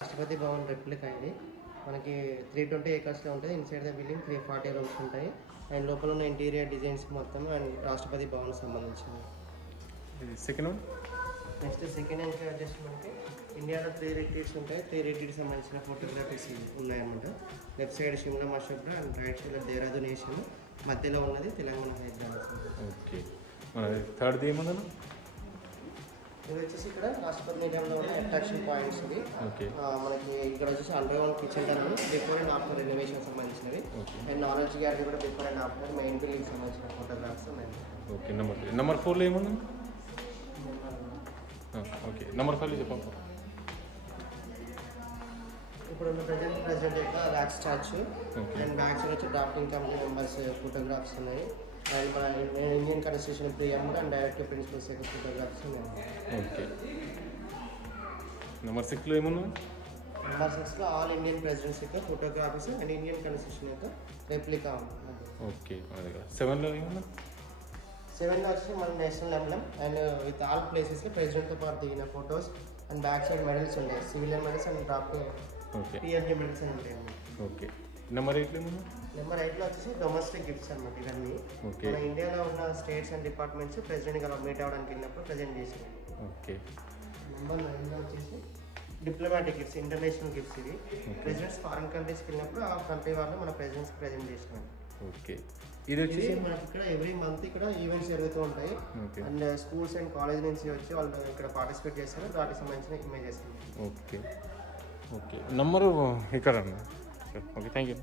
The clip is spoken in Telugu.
రాష్ట్రపతి భవన్ రెప్లికా ఇది మనకి 320 ఏకర్స్లో ఉంటుంది. ఇన్సైడ్ ద బిల్డింగ్ 340 రూమ్స్ ఉంటాయి. అండ్ లోపల ఉన్న ఇంటీరియర్ డిజైన్స్ మొత్తం అండ్ రాష్ట్రపతి భవన్ సంబంధించింది. Second one next second entry వచ్చేసి మనకి ఇండియాలో 3 రిట్రీట్స్ ఉంటాయి. 3 రిట్రీట్స్ సంబంధించిన ఫోటోగ్రఫీస్ ఉన్నాయన్నమాట. Left side Shimla Mashobra and right side Dehradun nation, మధ్యలో ఉన్నది తెలంగాణ హైదరాబాద్. ఓకే, థర్డ్ది ఏమన్నా? ఇది వచ్చేసి ఇక్కడ రాష్ట్రపతి నిలయంలో ఉన్న అట్రాక్షన్ పాయింట్స్ ఇవి. ఓకే, మనకి ఇక్కడ వచ్చేసి underground kitchen tunnel before and after renovation సంబంధించినవి. అండ్ నాలెడ్జ్ గ్యాలరీ కూడా before and after main building సంబంధించిన ఫోటోగ్రాఫ్స్ ఉన్నాయి. ఓకే, నెంబర్ 4లో ఏమన్నా? ఓకే, నెంబర్ 5 చెప్పండి. ఇప్పుడు ఉన్న ప్రజెంట్ ప్రెసిడెంట్ యొక్క wax statue and back side వచ్చి డ్రాఫ్టింగ్ కమిటీ మెంబర్స్ ఫోటోగ్రాఫ్స్ ఉన్నాయి. అండ్ మన Indian constitution preamble and director principles యొక్క ఫోటోగ్రాఫ్స్ ఉన్నాయి. ఓకే, నెంబర్ 6లో ఏమన్నా? నెంబర్ 6లో ఆల్ ఇండియన్ ప్రెసిడెంట్స్ యొక్క ఫోటోగ్రాఫీస్ అండ్ ఇండియన్ కాన్స్టిట్యూషన్ యొక్క రెప్లికా ఉంది. ఓకే, 7లో ఏమన్నా? 7లో వచ్చి మన national emblem and with all ప్లేసెస్లో ప్రెసిడెంట్తో పాటు దిగిన photos and back side medals ఉంటాయి. Civilian medals and draft okay, PNG medals అని ఉంటాయి. ఓకే, నెంబర్ 8లో ఏమన్నా? నెంబర్ 8లో వచ్చేసి డొమెస్టిక్ గిఫ్ట్స్ అనమాట. ఇవన్నీ ఓకే, మన ఇండియాలో ఉన్న స్టేట్స్ అండ్ డిపార్ట్మెంట్స్ ప్రెసిడెంట్ అలా మీట్ అవ్వడానికి వెళ్ళినప్పుడు ప్రజెంట్ చేసారు. ఓకే, నెంబర్ 9లో వచ్చేసి డిప్లొమాటిక్ గిఫ్ట్స్, ఇంటర్నేషనల్ గిఫ్ట్స్. ఇవి ప్రెసిడెంట్స్ ఫారెన్ కంట్రీస్కి వెళ్ళినప్పుడు ఆ కంట్రీ వాళ్ళు మన ప్రెసిడెంట్స్కి ప్రజెంట్ చేసినారు. ఓకే, ఇది వచ్చేసి మనకి ఇక్కడ ఎవ్రీ మంత్ ఇక్కడ ఈవెంట్స్ జరుగుతూ ఉంటాయి. అండ్ స్కూల్స్ అండ్ కాలేజ్ నుంచి వచ్చి వాళ్ళు ఇక్కడ పార్టిసిపేట్ చేస్తారు. వాటికి సంబంధించిన ఇమేజెస్. ఓకే, ఓకే, నంబరు ఇక్కడ అన్న. Okay, thank you.